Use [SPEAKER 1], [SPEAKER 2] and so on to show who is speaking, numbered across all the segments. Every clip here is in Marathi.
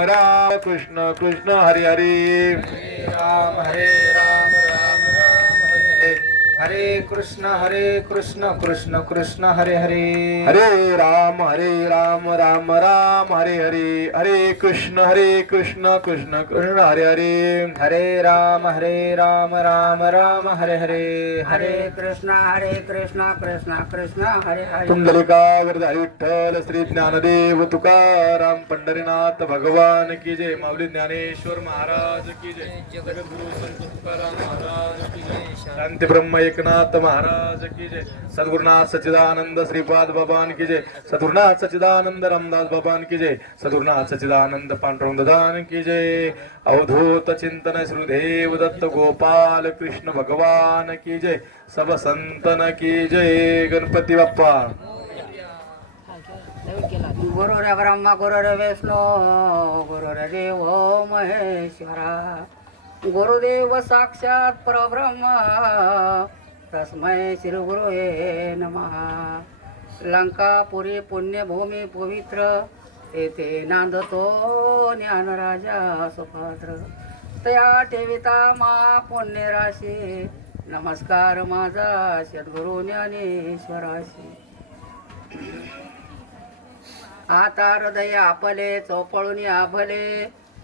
[SPEAKER 1] राम कृष्ण कृष्ण हरी हरी.
[SPEAKER 2] राम हरे राम राम राम हरे. हरे कृष्ण हरे कृष्ण कृष्ण कृष्ण हरे हरे।
[SPEAKER 1] हरे राम हरे राम राम राम हरे हरे हरे कृष्ण हरे कृष्ण कृष्ण कृष्ण हरे हरे।
[SPEAKER 2] हरे राम हरे राम राम राम हरे हरे।
[SPEAKER 3] हरे कृष्णा हरे कृष्णा कृष्णा कृष्णा हरे हरे।
[SPEAKER 1] कुंडलिका वरदारी विठ्ठल श्री ज्ञानदेव तुकाराम पंढरीनाथ भगवान की जय। माऊली ज्ञानेश्वर महाराज की जय। जगद्गुरु संत तुकाराम महाराज की जय। शांती ब्रह्म एकनाथ महाराज की जय। सद्गुरुनाथ सचिदानंद श्रीपाद बाबान की जय। सद्गुरुनाथ सचिदानंद रामदास बाबान की जय। सद्गुरुनाथ सचिदानंद पांडुरंगदान की जय। अवधूत चिंतन श्रीदेव दत्त गोपाल कृष्ण भगवान की जय। सब संतन की जय। गणपती बाप्पा।
[SPEAKER 3] गुरुरे ब्रह्मा गुरुरे विष्णू गुरुरे देव महेश्वरा। गुरुदेव साक्षात परब्रह्म तस्मै श्री नमहा नमः. लंकापुरी पुण्यभूमी पवित्र येथे नांदतो ज्ञानराजा सुपात्र तया ठेविता मा पुण्यराशी नमस्कार माझा सद्गुरु ज्ञानेश्वराशी. आता हृदय आपले चौपळून आभले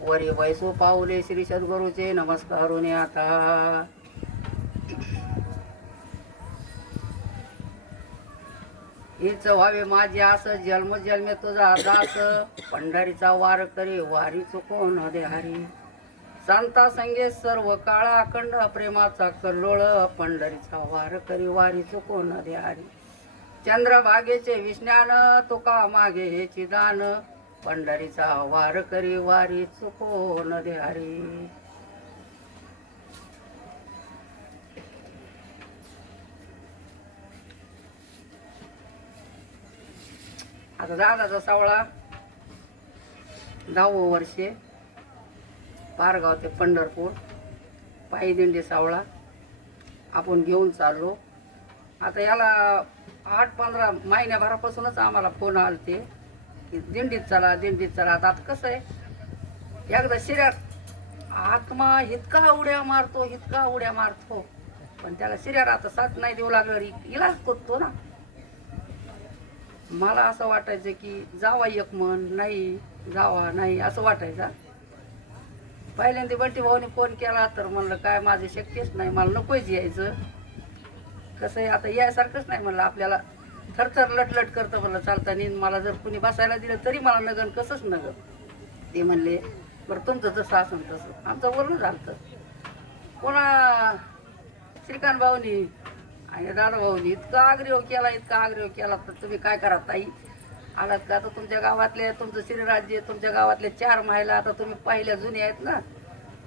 [SPEAKER 3] वरी वैसो पाऊले श्री सद्गुरूचे नमस्कारून आता. हीच व्हावे माझी आस जन्म जन्मे तुझा दास. पंढरीचा वार करी वारी चुकून दे हरी संता संगे सर्व काळा अखंड प्रेमाचा कल्लोळ. पंढरीचा वार करी वारी चुकून दे हरी चंद्रभागेचे विज्ञान तुका मागे हेची चिदान पंढरीचा वार करी वारी चुकून दे हरी आता दादाचा सावळा दहावं वर्षे पारगाव ते पंढरपूर. पायी दिंडी सावळा आपण घेऊन चाललो. आता याला आठ पंधरा महिन्याभरापासूनच आम्हाला फोन आलते. की दिंडीत चला दिंडीत चला. आता आता कसं आहे? एकदा शिर्यात आत्मा इतका उड्या मारतो इतका उड्या मारतो. पण त्याला शिर्यात आता साथ नाही देऊ लागलं. इलाज करतो ना. मला असं वाटायचं की जावा एक म्हण नाही जावा नाही असं वाटायचं. पहिल्यांदा बंटी भाऊने फोन केला तर म्हणलं काय माझं शक्यच नाही मला नकोच यायचं. कसं आहे आता यासारखंच नाही म्हणलं आपल्याला. थरथर लटलट करतं म्हणलं चालता मला जर कुणी बसायला दिलं तरी मला नगन कसंच नगन? ते म्हणले बरं तुमचं जसं असं तसं. आमचं बोलणं झालं पुन्हा श्रीकांत भाऊनी आणि दादा भाऊनी इतका आग्रह केला इतका आग्रह केला तर तुम्ही काय करा ताई? आलात का? तर तुमच्या गावातले तुमचं श्रीराज्य तुमच्या गावातले चार महिला आता तुम्ही पहिल्या जुने आहेत ना?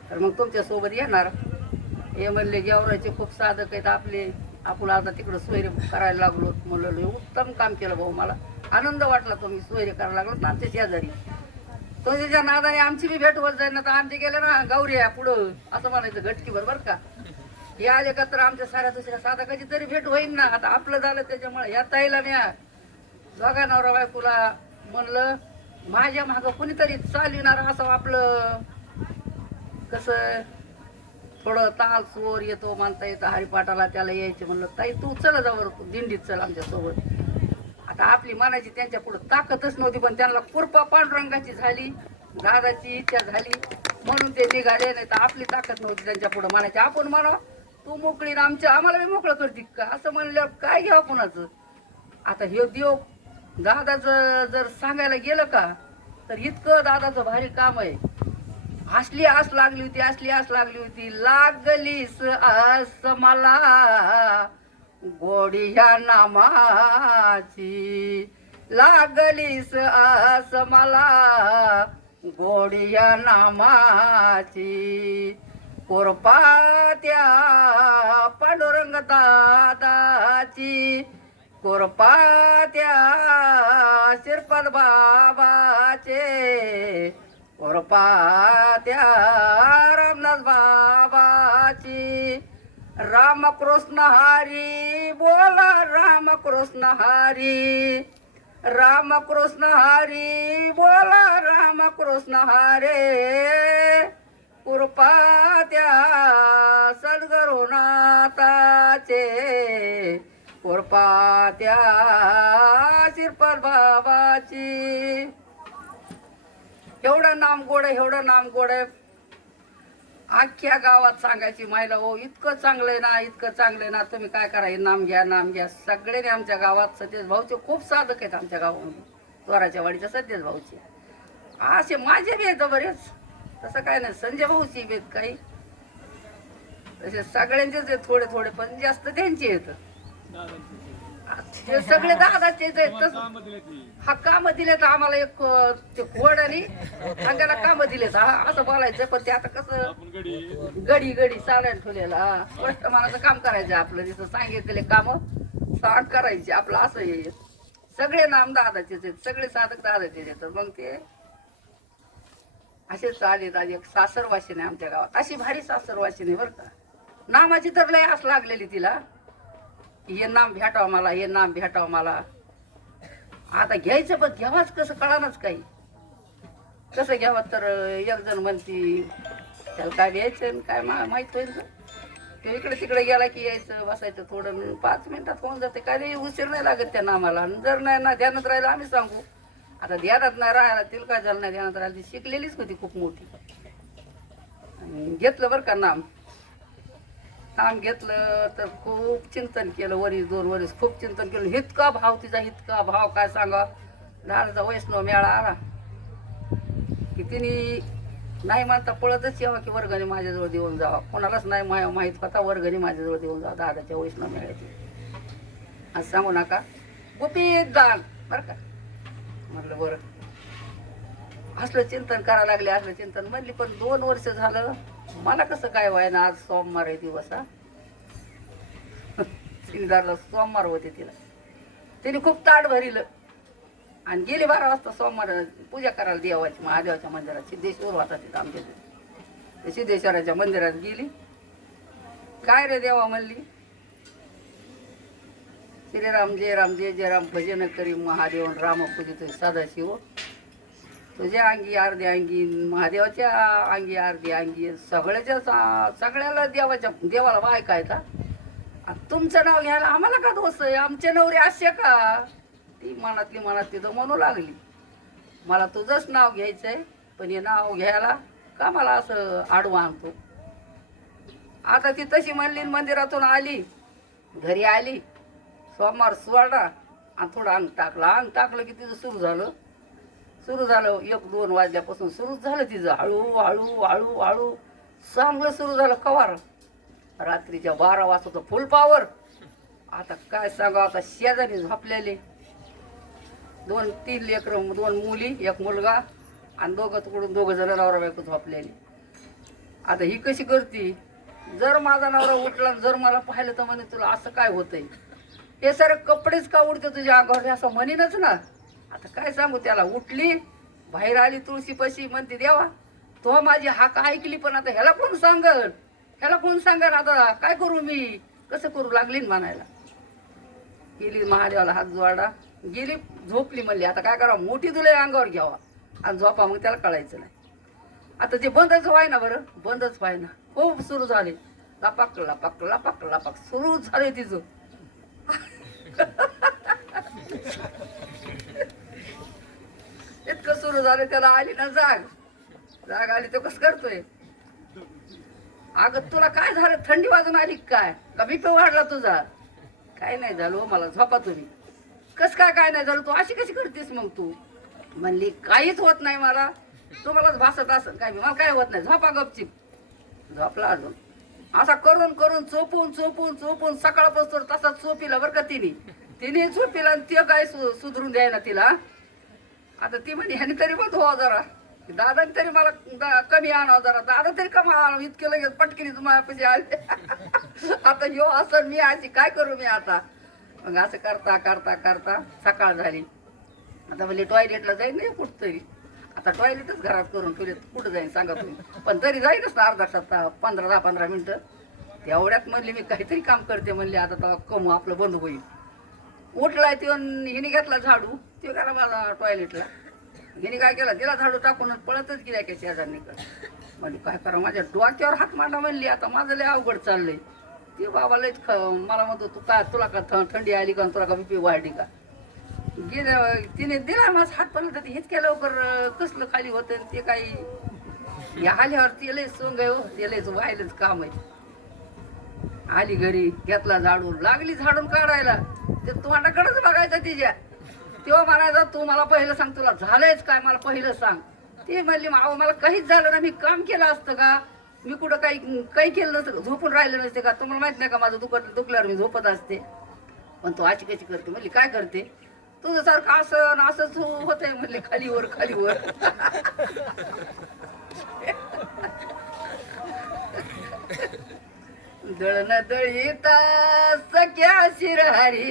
[SPEAKER 3] तर मग तुमच्यासोबत येणार. हे म्हणले गेवराचे खूप साधक आहेत आपले. आपण आता तिकडं सोयरे करायला लागलो म्हणलं उत्तम काम केलं भाऊ मला. आनंद वाटला तुम्ही सोयरे करायला लागलो ना आमच्या शेजारी तुमच्या नादाने आमची बी भेट होत जाईल ना तर आमचे गेले ना गौऱ्या पुढं असं म्हणायचं घटकी बरं का. हे आले का तर आमच्या साऱ्या दुसऱ्या साधकाची तरी भेट होईल ना. आता आपलं झालं त्याच्यामुळे या ताईला मी दोघा नवरा बायकोला म्हणलं माझ्या मागं कोणीतरी चालविणार असं आपलं कसं थोडं ताल चोर येतो मानता येतं हरिपाठाला त्याला यायचे म्हणलं ताई तू चल जावर दिंडीत चल आमच्यासोबत आता आपली मनाची त्यांच्या पुढं ताकदच नव्हती पण त्यांना कुरपा पांडुरंगाची झाली दादाची इच्छा झाली म्हणून ते निघाले नाही तर आपली ताकद नव्हती त्यांच्या पुढं म्हणायची आपण म्हणा तू मोकळी ना आमच्या आम्हाला मी मोकळं करते का? असं म्हणल्यावर काय घ्यावं कोणाचं? आता हे देव दादाचं जर सांगायला गेलं का तर इतकं दादाचं भारी काम आहे. असली आस लागली होती असली आस लागली होती. लागलीस आस मला गोडी ह्या नामाची. लागलीस आस मला गोडी ह्या नामाची. कोरपात्या पांडुरंग दादाची. कोरपात्या शिरपद बाबाचे. कोरपात्या रामनाथ बाबाची. रामकृष्ण हरी बोला रामकृष्ण हरी. रामकृष्ण हरी बोला रामकृष्ण हरे. कृपा त्या सद्गुरुनाथाचे. कृपा त्या श्रीपद बाबाची. एवढं नाम गोड आहे एवढं नाम गोड आहे. अख्ख्या गावात सांगायची मायला हो इतकं चांगलं आहे ना इतकं चांगलं आहे ना तुम्ही काय करा हे नाम घ्या नाम घ्या. सगळ्यांनी आमच्या गावात सतेज भाऊचे खूप साधक आहेत आमच्या गावामध्ये द्वाराच्या वाडीच्या सतेज भाऊचे. असे माझे बी आहेत बरेच तसं काय नाही संजय भाऊची बी आहेत काही. तसे सगळ्यांचेच आहेत थोडे थोडे पण जास्त त्यांचे आहेत. ते सगळे दादाचेच आहेत हा काम दिले तर आम्हाला एक अं, ते आणि त्याला काम दिलेत. हा असं बोलायचं पण ते आता कसं गडी गडी चालायला ठेवलेला. हा स्पष्ट मनाचं काम करायचं आपलं तिथं सांगितलेले काम सांग करायचे. आपलं असं हे सगळे नाम दादाचेच आहेत. सगळे साधक दादाचेच येतात मग ते असे चालेल आज एक सासर आहे आमच्या गावात. अशी भारी सासरवाशिनी आहे बरं का. नामाची तर लय आस लागलेली तिला. हे नाम भेटावं मला हे नाम भेटावं मला. आता घ्यायचं पण घ्यावाच कसं कळानच काही. कसं घ्यावं तर एक जण म्हणती त्याला काय घ्यायचं आणि काय मा माहीत होईल ना? ते इकडे तिकडे गेला की यायचं बसायचं थोडं. पाच मिनिटात होऊन जाते. काय नाही उशीर नाही लागत त्या नामाला. आणि जर नाही ना ध्यानात राहिलं आम्ही सांगू. आता ध्यानात नाही राहायला तिला काय झालं नाही ध्यानात राहिलं? ती शिकलेलीच होती खूप मोठी. आणि घेतलं बरं का नाम. काम घेतलं तर खूप चिंतन केलं वरीस दोन वरीस खूप चिंतन केलं. इतका भाव तिचा इतका भाव काय सांगा? दादाचा वैष्णव मेळा आला. की तिने नाही म्हणता पळतच यावं की वर्गणी माझ्याजवळ देऊन जावा. कोणालाच नाही मा माहीत होता वर्गणी माझ्याजवळ देऊन जावा दादाच्या वैष्णव मेळ्याची. असं सांगू नका. गुपित दान बरं का? म्हटलं बरं. असलं चिंतन करायला लागले असलं चिंतन. म्हणली पण दोन वर्ष झालं मला कसं काय व्हायना आज सोमवार आहे दिवस हा? सोमवार होते तिला. तिने खूप ताट भरिलं. आणि गेली बारा वाजता सोमवार पूजा करायला देवाची महादेवाच्या मंदिरात सिद्धेश्वर होता तिथं आमच्या सिद्धेश्वराच्या मंदिरात गेली. काय रे देवा म्हणली? श्रीराम जय राम जय जय राम भजन करी महादेव राम पूजित सदाशिव. तुझ्या अंगी अर्धी अंगी महादेवाच्या अंगी अर्धी अंगी सगळ्याच्या सा- सगळ्याला देवाच्या देवाला बाय काय का तुमचं नाव घ्यायला आम्हाला का दोस्त आहे? आमचे नवरे असे का? ती मनातली मनात तिथं म्हणू लागली. मला तुझंच नाव घ्यायचंय पण हे नाव घ्यायला का मला असं आडवं आणतो? आता ती तशी म्हणली मंदिरातून आली. घरी आली. सोमवार सोडा आणि थोडं अंग टाकलं. अंग टाकलं की तिचं सुरू झालं. सुरू झालं एक दोन वाजल्यापासून सुरूच झालं तिचं. हळू हळू हळू हळू. चांगलं सुरू झालं कवार. रात्रीच्या बारा वाजता फुल पावर आता काय सांगा आता शेजारी झोपलेले. दोन तीन लेकरं दोन मुली एक मुलगा आणि दोघं तिकडून दोघं जण नवरा बायको झोपलेले. आता ही कशी करती? जर माझा नवरा उठला आणि जर मला पाहिलं तर म्हणे तुला असं काय होतंय? हे सारे कपडेच का उडते तुझ्या अंगावर? असं म्हणेनच ना. आता काय सांगू त्याला उठली बाहेर आली तुळशीपशी म्हणते देवा तो माझी हाक ऐकली पण आता ह्याला कोण सांगल? ह्याला कोण सांगल आता? काय करू मी? कसं करू लागली ना म्हणायला? गेली महादेवाला हात जोडा गेली झोपली म्हणली आता काय करावं? मोठी तुला अंगावर घ्यावा. आणि झोपा मग त्याला कळायचं नाही. आता ते बंदच व्हाय ना बरं बंदच व्हाय ना खूप सुरू झाले. लपाक लपाक लपाक लपाक सुरू झाले तिचं. इतकं सुरू झालं त्याला आली ना जाग. जाग आली तो कसं करतोय? अगं तुला काय झालं? थंडी वाजून आली काय? का बीपी वाढला तुझा? काय नाही झालं हो मला झोपा तुम्ही. कस काय काय नाही झालं? तू अशी कशी करतेस मग तू? म्हणली काहीच होत नाही मला. तुम्हालाच भासत असं काय? मला काय होत नाही? झोपा गपचिप. झोपला अजून. असा करून करून चोपून चोपून चोपून सकाळपासून तसा चोपीला बरं का तिने. तिने चोपीला आणि ते काय सु सुधरून द्यायला तिला? आता ती म्हणे ह्याने तरी बघ हो जरा. दादाने तरी मला दा- कमी आणावं जरा. दादा तरी कमा आणावं. इतके लगेच पटकीने तुम्हाला पैसे आले. आता यो असं मी अशी काय करू मी आता? मग असं करता करता करता सकाळ झाली. आता म्हणजे टॉयलेटला जाईन नाही कुठं तरी. आता टॉयलेटच घरात करून ठेवले कुठं जाईन सांगा तुम्ही. पण तरी जाईनच ना अर्धा तास पंधरा दहा पंधरा मिनटं. एवढ्यात म्हणले मी काहीतरी काम करते म्हणले आता तेव्हा कमू आपलं बंद होईल. उठलाय तो हिने घेतला झाडू. ते करा माझा टॉयलेटला हिने काय केलं तिला झाडू टाकून पळतच गेल्या की शेजारने म्हणजे काय करा माझ्या डोक्यावर हात मांडा म्हणली आता माझं लय अवघड चाललंय. ती बाबा लयच ख मला म्हणतो तू का तुला का थंडी आली का तुला का बीपी वाढली का? गेल्या तिने दिला माझा हात पण तर हेच केलं लवकर कसलं खाली होतं आणि ते काही या आल्यावर ते लय सोंग आहे हो ते लयच व्हायलाच काम आहे. आली घरी घेतला झाडून लागली झाडून काढायला. ते तोंडाकडेच बघायचं तिच्या. तेव्हा म्हणायचा तू मला पहिलं सांग तुला झालंयच काय मला पहिलं सांग? ती म्हणली अहो मला काहीच झालं ना मी काम केलं असतं का? मी कुठं काही काही केलं नसतं झोपून राहिलं नसते का? तुम्हाला माहीत नाही का माझं दुखत दुखल्यावर मी झोपत असते. पण तू अशी कशी करते? म्हणली काय करते? तुझं सारखं असं असंच होत आहे म्हणले खालीवर खालीवर दळण दळीता सख्या शिरहरी.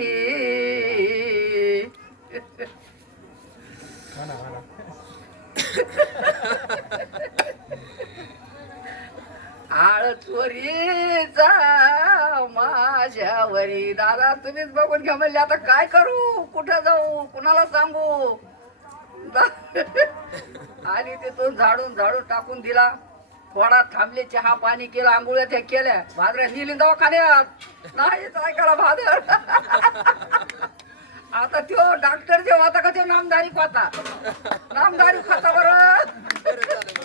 [SPEAKER 3] आळ चोरीचा माझ्यावरी. दादा तुम्हीच बघून घ्या म्हणले आता काय करू? कुठं जाऊ? कुणाला सांगू? आणि तिथून झाडून झाडून टाकून दिला. थोडा थांबले चहा पाणी केला आंघोळ्या त्या केल्या. भादर नेली दवाखान्यात. नाही ऐकायला भादर. आता त्यो डॉक्टर जे होता का त्यो नामदारी खाता. नामदारी खाता बरं.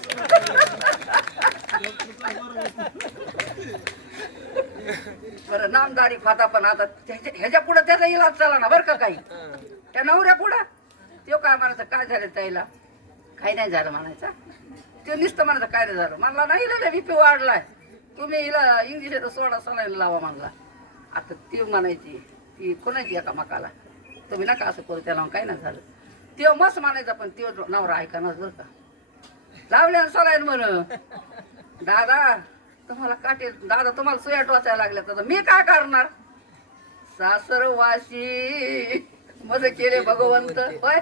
[SPEAKER 3] बरं नामदारी खाता पण आता त्याच्या- ह्याच्या पुढे त्याचा इलाज चाला ना बरं का काही? त्या नवऱ्या पुढं? त्यो काय म्हणायचं काय झालं त्याला? काही नाही झालं म्हणायचं. त्यो नुसतं म्हणायचं काय नाही झालं? म्हणला नाही इला बीपी वाढलाय. तुम्ही हिला इंग्लिश सोडा सलाईन लावा म्हणला. आता ती म्हणायची ती कोणाची एका मकाला? तुम्ही नका असं करू त्याला काही नाही झालं. त्यो मस्त मानायचा पण त्यो नवरा ऐकानाच बरं का. लावले सलाईन म्हण दादा तुम्हाला काटे दादा तुम्हाला सुयाट वाचायला लागल्या तर मी काय करणार? सासरवाशी मज केले भगवंत. होय?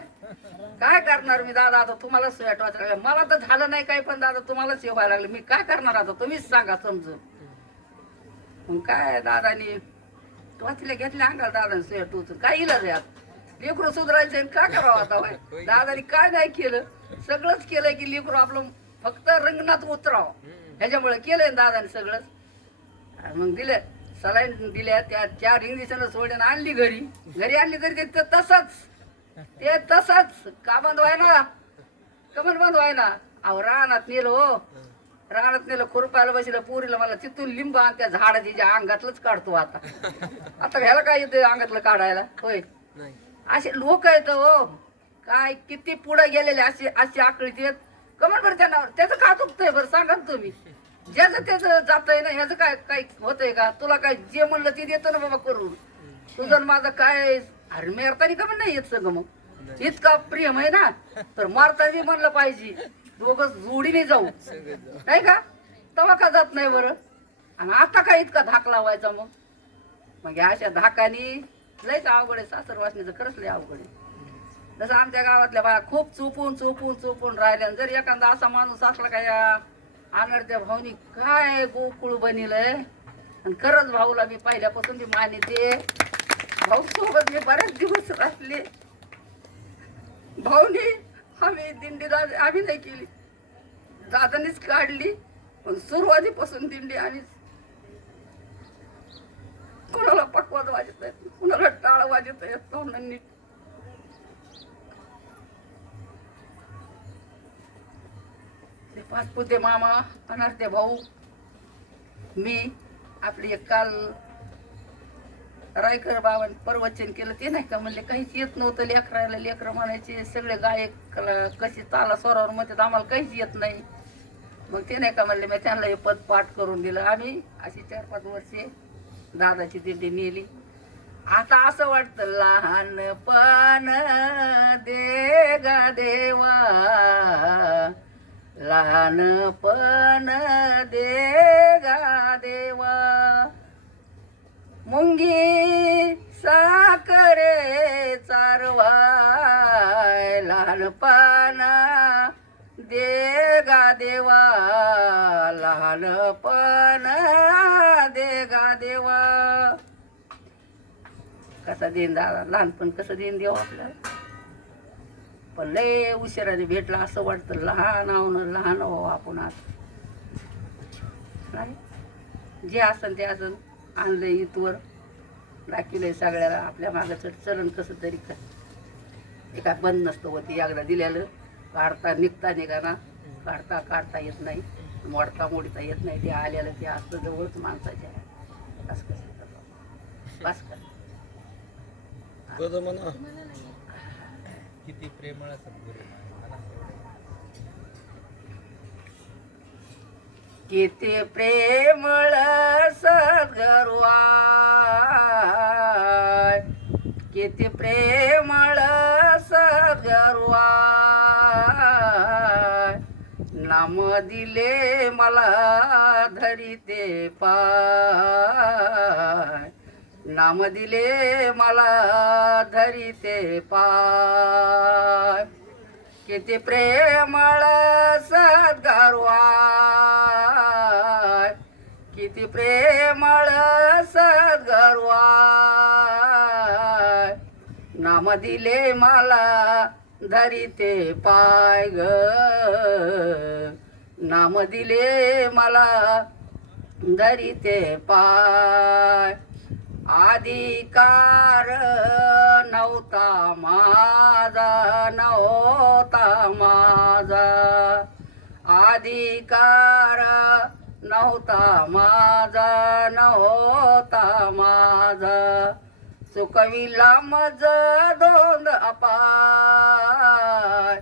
[SPEAKER 3] काय करणार मी दादा? आता तुम्हाला सुयाट वाचायला लागले मला तर झालं नाही काही पण दादा तुम्हाला व्हायला लागलं मी काय करणार आता? तुम्हीच सांगा समजून. मग काय दादानी? वाचल्या घेतल्या अंगाला दादा सुयाट टोचून. काय इलाज आहे आता? लेकरू सुधारायचं काय करावं आता होय. दादानी काय नाही केलं? सगळंच केलंय की लेकरू आपलं फक्त रंगणात उतरावं. ह्याच्यामुळे केलंय दादाने सगळंच मग दिले. सलाईन दिल्या त्या चार इंग्लिशानं सोडून आणली घरी. घरी आणली तरी ते तसंच. ते तसंच. का बंद व्हाय ना कमन बंद व्हाय ना अहो रानात नेलं हो. रानात नेलं खुरपायला बसलं पुरीला मला तिथून लिंब आणि त्या झाडाची ज्या अंगातलंच काढतो आता. आता ह्याला काय येतं अंगातलं काढायला? होय. असे लोक आहेत हो. काय किती पुढे गेलेले असे अशी आकळीत येत कमन बरं त्यांना त्याचं का चुकतंय बरं? सांगा ना तुम्ही. ज्याचं त्याचं जातंय ना ह्याचं काय काय होतंय का? तुला काय जे म्हणलं ते देतं ना बाबा करून. तुझं माझं काय अरे मेरतानी का पण नाही येत सगळं मग? इतका प्रेम आहे ना तर मारतानी म्हणलं पाहिजे. दोघं जोडीने जाऊ. नाही का? तवा का जात नाही बरं? आणि आता काय इतका धाक लावायचा मग? मग अशा धाकानी लयच अवघड आहे सासर वाचण्याचं खरंच लय अवघड आहे. जसं आमच्या गावातल्या बाया खूप चुपून चुपून चुपून राहिल्या जर एखादा असा माणूस असला का या आनडच्या भाऊनी काय गोकुळ बनिलंय आणि खरंच भाऊला मी पहिल्यापासून मी मानिते भाऊ सोबत मी बरेच दिवस राहिले. भाऊनी आम्ही दिंडी दाद आम्ही नाही केली. दादानीच काढली पण सुरुवातीपासून दिंडी आम्हीच कोणाला पकवाद वाजत आहेत कोणाला टाळ वाजत आहेत तोंडांनी. पाचपुते मामा अनारते भाऊ मी आपली एक काल रायकर बाबांनी प्रवचन केलं. ते नाही का म्हणले काहीच येत नव्हतं लेकरायला लेकरं म्हणायचे सगळे गायक कशी ताला स्वरावर म्हणतात आम्हाला काहीच येत नाही. मग ते नाही का म्हणले मी त्यांना हे पद पाठ करून दिलं. आम्ही अशी चार पाच वर्षे दादाची दिंडी नेली. आता असं वाटतं लहानपण दे ग देवा. लहानपण दे ग देवा. मुंगी साखरे चारवाय लहानपणा दे गा देवा. लहानपण दे देवा. कसा देईन दादा? लहानपण कसं देईन देव आपल्याला? पण लय उशिराने भेटला असं वाटतं लहान आहोन लहान व्हावं आपण आता नाही? जे असन ते असन आणलंय इथवर. दाखवलंय सगळ्याला आपल्या मागाचं चलन कसं तरी का एका बंद नसतं होती एकदा दिल्यालं काढता निघता निघाना. काढता काढता येत नाही. मोडता मोडता येत नाही. ते आलेलं ते असतं जवळच माणसाच्या. बस कर बस कर
[SPEAKER 2] किती प्रेमळ
[SPEAKER 3] किती प्रेमळ सद्गरुआ किती प्रेमळ सद्गरुआ नाम दिले मला धरिते पाय. नाम दिले मला धरिते पाय. किती प्रेमळ सद्गरुआ किती प्रेमळ सद्गरुआ नाम दिले मला धरिते पाय ग. नाम दिले मला धरिते पाय. अधिकार नव्हता माझा नव्हता माझा. अधिकार नव्हता माझा नव्हता माझा. चुकविला मज दोन अपाय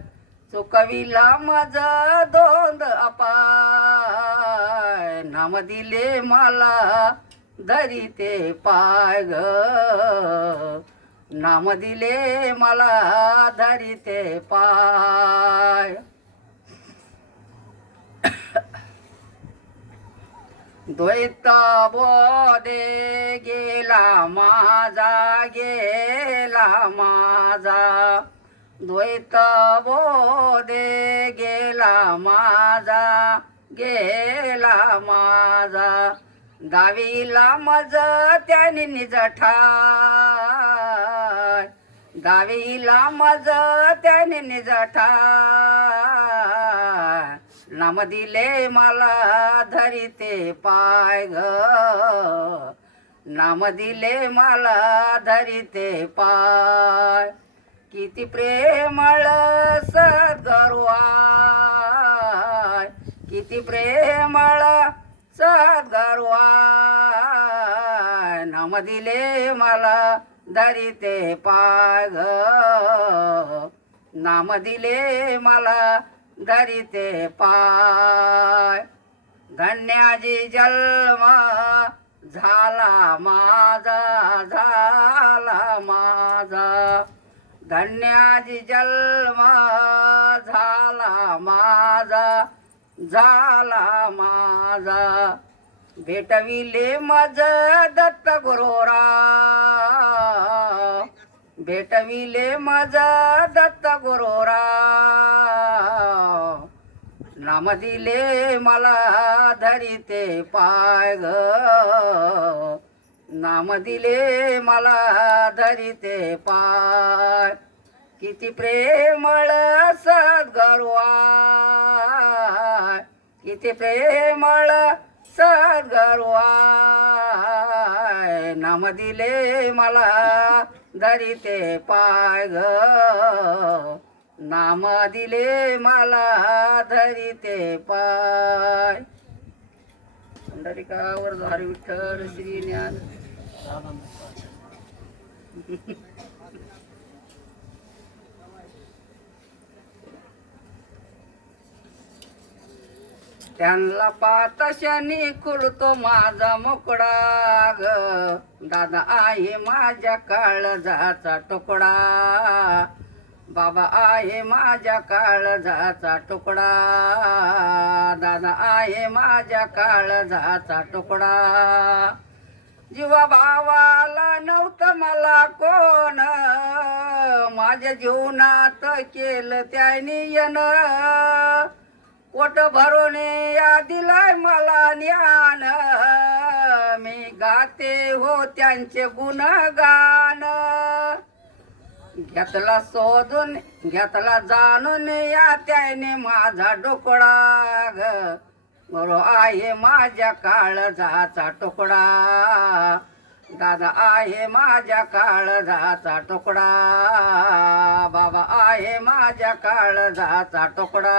[SPEAKER 3] चुकविला माझा दोंद अपाय नाम दिले मला धरिते पाय ग. नाम दिले मला धरिते पाय. द्वैता बोधे गेला माझा गेला माझा द्वैत बोधे गेला माझा गेला माझा. दावीला मज त्याने निज ठाय. दावीला मज त्याने निज ठाय. नाम दिले मला धरिते पाय ग. नाम दिले मला धरिते पाय. किती प्रेमळ सद्गरुआय. किती प्रेमळ सद्गरुआय. नम दिले मला धरिते पाय ग नाम दिले मला धरिते पाय. धन्याजी जन्म झाला माझा झाला माझा. धन्याजी जन्म झाला माझा झाला माझा. भेटविले मज दत्त गुरोरा. भेटविले मज दत्त गुरोरा. नाम दिले मला धरिते पाय ग. नाम दिले मला धरिते पाय किती प्रेमळ सद्गरुआ किती प्रेमळ सद्गरुआ नाम दिले मला धरिते पाय ग. नाम दिले मला धरिते पाय पंढरिकावर झारी विठ्ठल श्री ज्ञान त्यांना पातशानी खुलतो माझा मोकळा ग. दादा आहे माझ्या काळजाचा तुकडा. बाबा आहे माझ्या काळजाचा तुकडा. दादा आहे माझ्या काळजाचा तुकडा. जीवा भावाला नव्हतं मला कोण. माझ्या जीवनात केलं त्याने येण पोट भरून या दिलाय मला ज्ञान. मी गाते हो त्यांचे गुणगान. घेतला शोधून घेतला जाणून या त्याने माझा डोकळा ग बरो आहे माझ्या काळजाचा तुकडा. दादा आहे माझ्या काळजाचा तुकडा. बाबा आहे माझ्या काळजाचा तुकडा.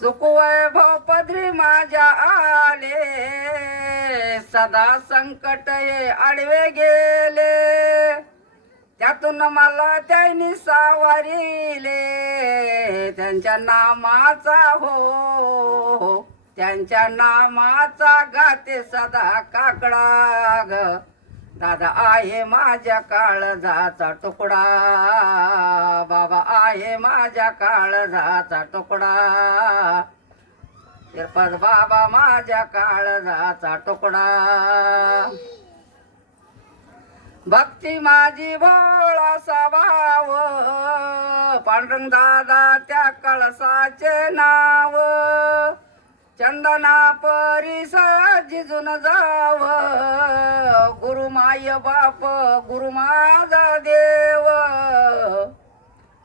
[SPEAKER 3] सुकवय पदरी माझ्या आले. सदा संकट ये आडवे गेले. त्यातून मला त्यांनी सावरिले. त्यांच्या नामाचा हो. त्यांच्या नामाचा गाते सदा काकडा ग. दादा आहे माझ्या काळजाचा तुकडा. बाबा आहे माझ्या काळजाचा तुकडा. शिरपत बाबा माझ्या काळजाचा तुकडा. भक्ती माझी भोळा स्वभाव पांडुरंग दादा त्या कळसाचे नाव. चंदना परिस जिजून जाव. गुरु माय बाप गुरु माझा देव.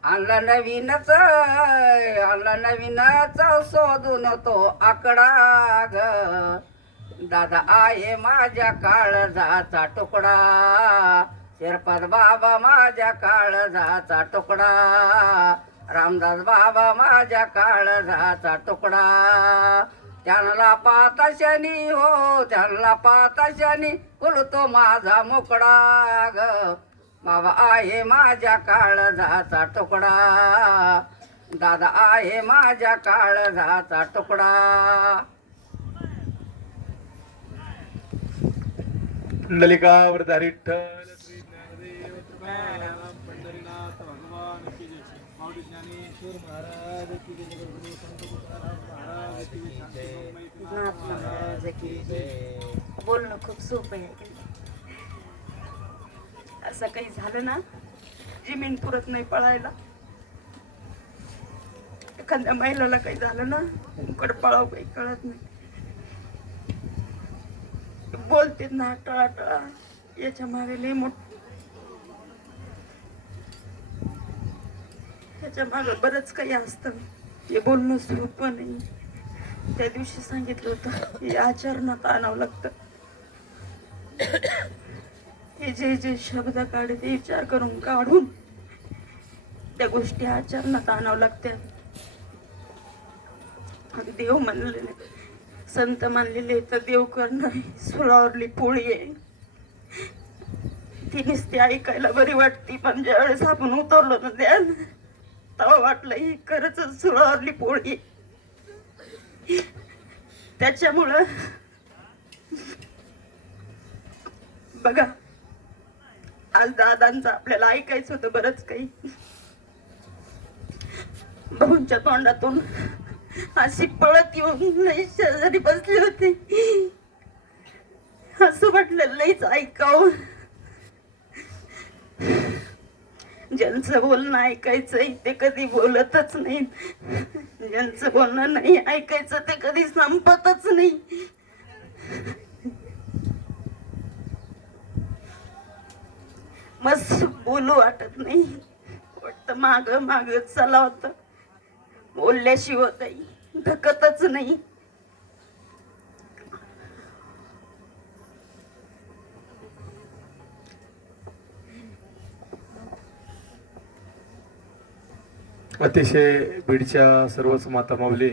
[SPEAKER 3] आणला नवीनच आणला नवीनच शोधून तो आकडा ग दादा आहे माझ्या काळजाचा तुकडा. शेरपाद बाबा माझ्या काळजाचा तुकडा. रामदास बाबा माझ्या काळजाचा तुकडा. त्यांना पाता शनी हो त्यांना पाता शनी बोलतो माझा मोकळा ग. बाबा आहे माझ्या काळजाचा तुकडा. दादा आहे माझ्या काळजाचा तुकडा.
[SPEAKER 1] पुंडलिका वरदारी विठ्ठल श्री ज्ञानदेव पंढरीनाथ भगवान की जय माऊली ज्ञानेश्वर महाराज की जय संत तुकाराम महाराज की जय शांती
[SPEAKER 3] महाराज की जय.
[SPEAKER 4] बोलणं खूप सोपं आहे. असं काही झालं ना जमीन पुरत नाही पळायला. एखाद्या महिलाला काही झालं ना उकड पळाव काही कळत नाही. बोलते ना टळा टळा. याच्या मागे लय मोठ त्याच्यामागे बरंच काही असतं. हे बोलणं सोपं नाही त्या दिवशी सांगितलं होतं हे आचरणात आणावं लागतं. हे जे जे शब्द काढे ते विचार करून काढून त्या गोष्टी आचरणात आणावं लागत्या. देव हो, म्हणलेले. संत मानलेले तर देव करणं सुळावरली पोळी आहे. ती नुसती ऐकायला बरी वाटती म्हणजे पण ज्यावेळेस आपण उतरलो ना त्या तेव्हा वाटलं ही खरंच सुळावरली पोळी त्याच्यामुळं बघा आज दादांचं आपल्याला ऐकायचं होतं बरंच काही. भाऊंच्या तोंडातून अशी पळत येऊन लई शेजारी बसली होती. असं वाटलं लईच ऐकावं. ज्यांचं बोलणं ऐकायचंय ते कधी बोलतच नाही ज्यांचं बोलणं नाही ऐकायचं ते कधी संपतच नाही. मस्त बोलू वाटत नाही. वाटतं माग माग चला होतं. बोलल्याशिवाय काही धकतच नाही.
[SPEAKER 1] अतिशय बीडच्या सर्वच माता माऊली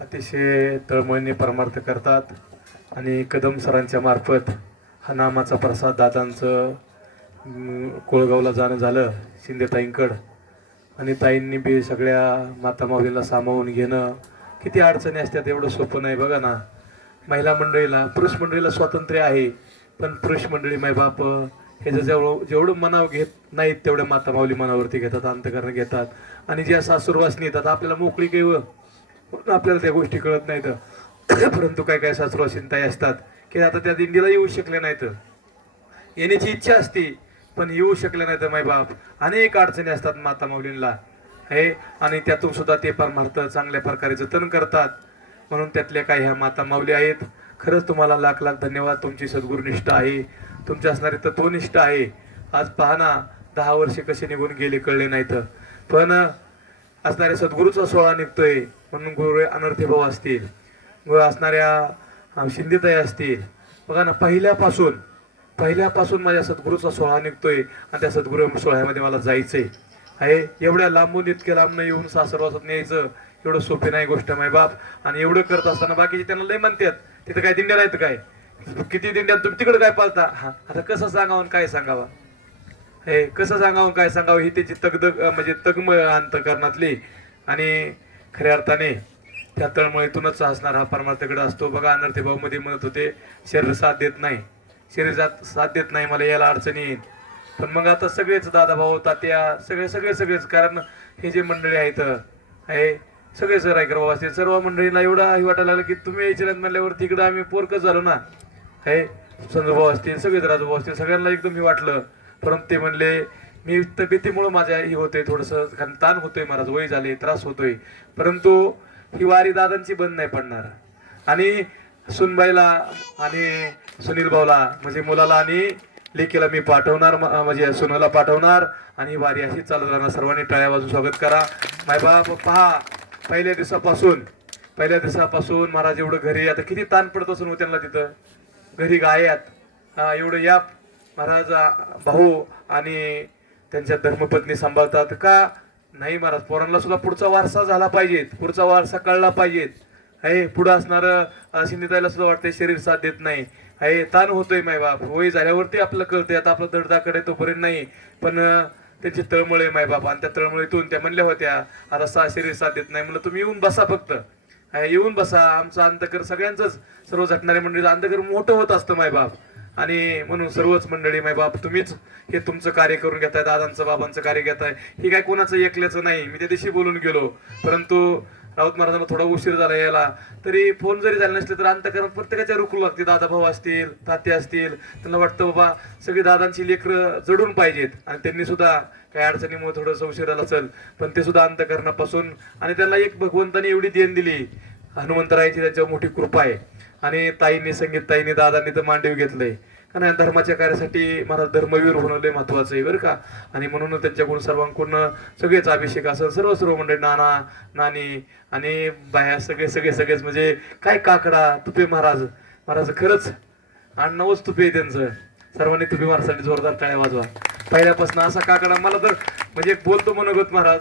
[SPEAKER 1] अतिशय तळमळीने परमार्थ करतात आणि कदम सरांच्या मार्फत हा नामाचा प्रसाद दादांचं कोळगावला जाणं झालं शिंदेताईंकडं. आणि ताईंनी बी सगळ्या माता माऊलीला सामावून घेणं. किती अडचणी असतात एवढं सोपं नाही बघा ना. महिला मंडळीला पुरुष मंडळीला स्वातंत्र्य आहे पण पुरुष मंडळी मायबाप हे जे जेवढं जेवढं मनाव घेत नाहीत तेवढ्या माता माऊली मनावरती घेतात अंतकरण घेतात. आणि ज्या सासूरवासनी येतात आपल्याला मोकळी केव व आपल्याला त्या गोष्टी कळत नाहीत. परंतु काय काय सासूरवासीन ताई असतात की आता त्या दिंडीला येऊ शकले नाहीत. येण्याची इच्छा असते पण येऊ शकले नाही नाहीत मायबाप अनेक अडचणी असतात माता माऊलींना हे आणि त्यातून सुद्धा ते परमार्थ चांगल्या प्रकारे जतन करतात. म्हणून त्यातल्या काही ह्या माता माऊली आहेत. खरंच तुम्हाला लाख लाख धन्यवाद. तुमची सद्गुरुनिष्ठा आहे. तुमची असणारी तत्वनिष्ठा आहे. आज पहा ना दहा वर्षे कसे निघून गेले कळले नाहीत. पण असणाऱ्या सद्गुरूचा सोहळा निघतोय. म्हणून गुरु अनर्थी भाऊ असतील. गुरु असणाऱ्या शिंदेताई असतील. बघा ना पहिल्यापासून पहिल्यापासून माझ्या सद्गुरूचा सोहळा निघतोय आणि त्या सद्गुरू सोहळ्यामध्ये मला जायचंय. आहे एवढ्या लांबून इतक्या लांबनं येऊन सासरवासात न्यायचं एवढं सोपी नाही गोष्ट माय बाप. आणि एवढं करत असताना बाकीचे त्यांना लय म्हणतात तिथं काय दिंड्या नाहीत काय? किती दिंड्या तुम्ही तिकडे काय पाळता? हा आता कसं सांगावं काय सांगावं? हे कसं सांगावं काय सांगावं ही त्याची तगदग म्हणजे तगम अंतकरणातली. आणि खऱ्या अर्थाने त्या तळमळीतूनच असणार हा परमार्थकडे असतो. बघा अनर्थी भाऊ मध्ये म्हणत होते शरीर साथ देत नाही. शरीर साथ साथ देत नाही मला यायला अडचणी येईल. पण मग आता सगळेच दादा भाऊ तात्या सगळे सगळे सगळेच. कारण हे जे मंडळी आहेत हे सगळे सर आहे बाबा असतील सर्व मंडळीला एवढा हे वाटायला लागलं की तुम्ही यायचे नाहीत म्हणल्यावर तिकडं आम्ही पोरकच झालो ना. हे संजूभाऊ असतील सगळेच राजूभाऊ असतील सगळ्यांना एकदम हे वाटलं. परंतु ते म्हणले मी तब्येतीमुळं माझ्या हे होते थोडंसं कारण ताण होतोय महाराज वय झाले त्रास होतोय. परंतु ही वारी दादांची बंद नाही पडणार. आणि सुनबाईला आणि सुनील भाऊला म्हणजे मुलाला आणि लेकीला मी पाठवणार म- म्हणजे सुनाला पाठवणार. आणि वारी अशी चालत राहणार. सर्वांनी टाळ्या वाजून स्वागत करा. मायबाप पहा पहिल्या दिवसापासून पहिल्या दिवसापासून महाराज एवढं घरी आता किती ताण पडत असून हो त्यांना तिथं. घरी गायात. एवढं या महाराज भाऊ आणि त्यांच्या धर्मपत्नी सांभाळतात. का? नाही महाराज पोरांना सुद्धा पुढचा वारसा झाला पाहिजेत. पुढचा वारसा कळला पाहिजेत. आहे पुढं असणार शिंदेताईला सुद्धा वाटतंय शरीर साथ देत नाही. आहे ताण होतोय माय बाप. वय झाल्यावरती आपलं कळतंय आता आपलं दडदाकडे तोपर्यंत नाही. पण त्याची त्यांची तळमळ आहे माय बाप. आणि त्या तळमळीतून त्या म्हणल्या होत्या आता सा शरीर साथ देत नाही. म्हणलं तुम्ही येऊन बसा फक्त. येऊन बसा. आमचं अंतकर सगळ्यांचंच सर्व झटणाऱ्या मंडळी अंतकर मोठं होत असतं माय बाप. आणि म्हणून सर्वच मंडळी माय बाप तुम्हीच हे तुमचं कार्य करून घेताय दादांचं बाबांचं कार्य घेताय. हे काय कोणाचं एकल्याचं नाही. मी त्या दिवशी बोलून गेलो. परंतु राऊत महाराजांना थोडा उशीर झाला यायला. तरी फोन जरी झाले नसले तर अंतकरण प्रत्येकाच्या रुकू लागते. दादा भाऊ असतील तात्या असतील त्यांना वाटतं बाबा सगळी दादांची लेकरं जडून पाहिजेत. आणि त्यांनी सुद्धा काही अडचणीमुळे थोडंसं उशिराला चल. पण ते सुद्धा अंतकरणापासून आणि त्यांना एक भगवंताने एवढी देण दिली. हनुमंतरायची त्याच्यावर मोठी कृपा आहे. आणि ताईंनी संगीत ताईंनी दादांनी तर मांडीव घेतलंय. कारण या धर्माच्या कार्यासाठी मला धर्मवीर होणं लय महत्वाचं आहे बरं का? आणि म्हणून त्यांच्याकडून सर्वांकडून सगळेच अभिषेक असं सर्व सर्व म्हणजे नाना नानी आणि बाया सगळे सगळे सगळेच म्हणजे काय काकडा तुपे महाराज महाराज खरंच अण्णावच तुपे त्यांचं. सर्वांनी तुपे महाराजसाठी जोरदार टाळ्या वाजवा. पहिल्यापासून असा काकडा मला तर म्हणजे बोलतो मनोगत महाराज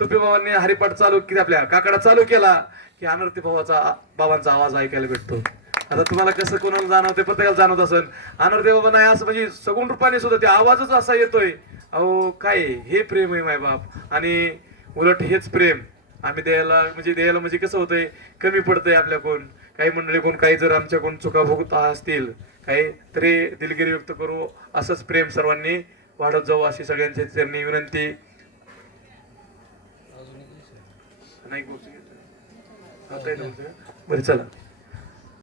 [SPEAKER 1] तुपे बाबांनी हरिपाठ चालू की आपल्या काकडा चालू केला की अनर्थी भावाचा बाबांचा आवाज ऐकायला भेटतो. आता तुम्हाला कसं कोणाला जाणवते प्रत्येकाला जाणवत असेल. अनर्थी बाबा नाही असं म्हणजे सगुण रूपाने सुद्धा ते आवाजच असा येतोय. अहो काय हे प्रेम आहे माय बाप. आणि उलट हेच प्रेम. आम्ही द्यायला म्हणजे द्यायला म्हणजे कसं होतंय? कमी पडतंय आपल्याकडून. काही मंडळी कोण काही जर आमच्याकडून चुका भोगत असतील काही तरी दिलगिरी व्यक्त करू असंच प्रेम सर्वांनी वाढत जाऊ अशी सगळ्यांची त्यांनी विनंती. नाही बरं चला.